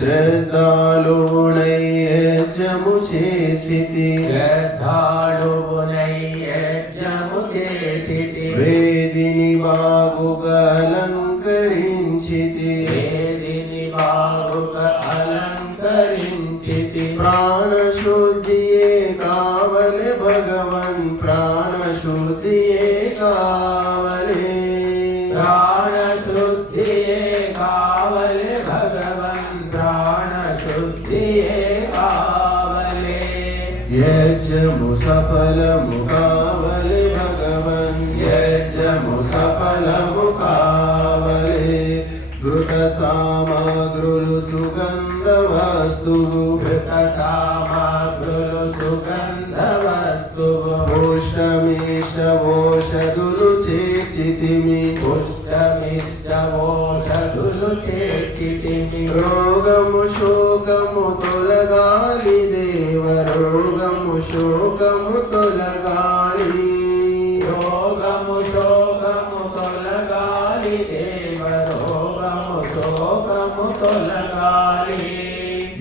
శ్రద్ధాళువునై యజ్ఞము చేసితి వేదిని బాగుగా అలంకరించితి ప్రాణశుద్ధియే కావలె భగవన్ ప్రాణశుద్ధియే కావలె యజ్ఞము సఫలము కావలె భగవన్ యజ్ఞము సఫలము కావలె ఘృత సామగ్రులు సుగంధ వస్తువు పుష్టమిష్టవోషధులు చేర్చితిమి రోగము శోకము తొలగాలి దేవ రోగము శోకము తొలగాలి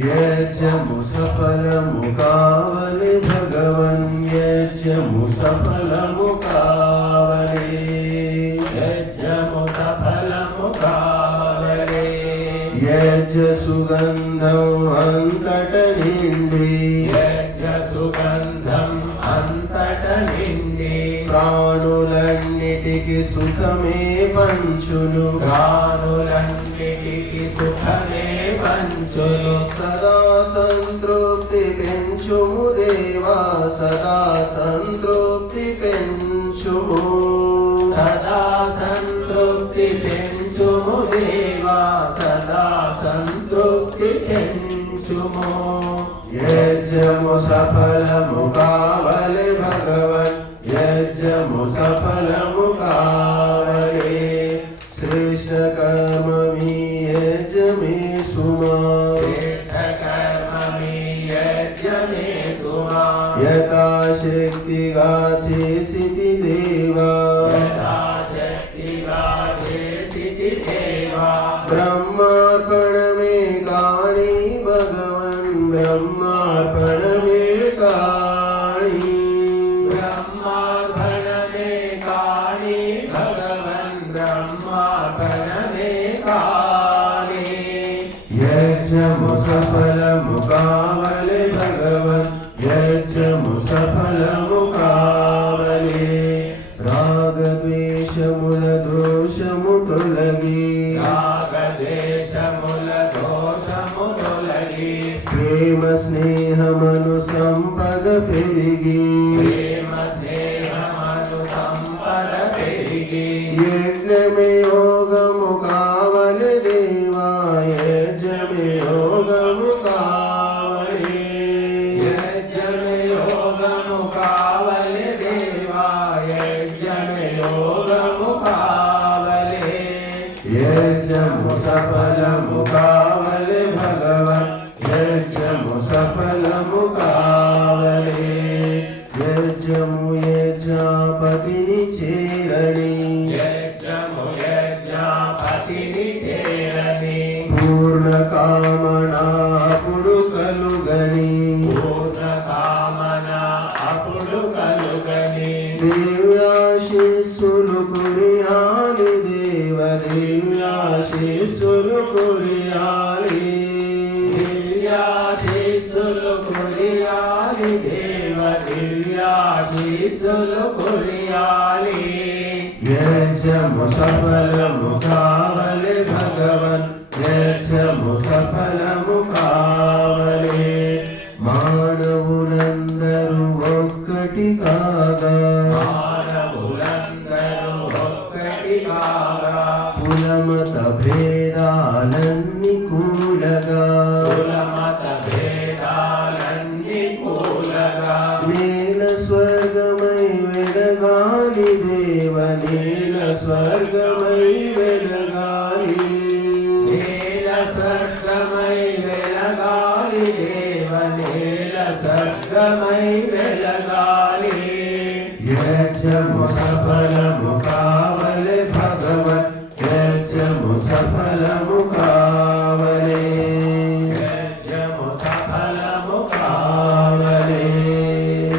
యజ్ఞము సఫలము కావలె భగవన్ యజ్ఞము సఫలము కావలె యజ్ఞ సుగంధం అంతట నిండి ప్రాణులన్నిటికి సుఖమే పంచును సదా సంతృప్తి పెంచుము దేవా సదా సంతృప్తి పెంచుము యజ్ఞము సఫలము కావలె భగవన్ యజ్ఞము సఫలము కావలె శ్రేష్ఠ కర్మమి యజ్ఞమే సుమా యథాశక్తిగా చేసితి దేవా బ్రహ్మార్పణమే కాణి భగవన్ బ్రహ్మార్పణమే కాణి యజ్ఞము సఫలము కావలె భగవన్ యజ్ఞము సఫలము కావలె రాగద్వేషముల దోషము తొలగి ప్రేమ స్నేహమను సంపద పెరిగి యజ్ఞమే యోగము కావలె దేవా యజ్ఞమే యోగము కావలె యజ్ఞము సఫలము కావలె భగవన్ యజ్ఞము సఫలము కావలె యజ్ఞము యజ్ఞాపతిని చేరని పూర్ణ కామనా అప్పుడు కలుగని దివ్యాశీస్సులు కురియాలి దేవ దివ్యాశీస్సులు కురియాలి యజ్ఞము సఫలము కావలె భగవన్ యజ్ఞము సఫలము కావలె మానవులందరూ ఒక్కటి కాగా కులమత భేదాలన్నీ కూలగా నేల స్వర్గమై వెలగాలి దేవ నేల స్వర్గమై వెలగాలి యజ్ఞము సఫలము కావలె భగవన్ యజ్ఞము సఫలము కావలె ఫలము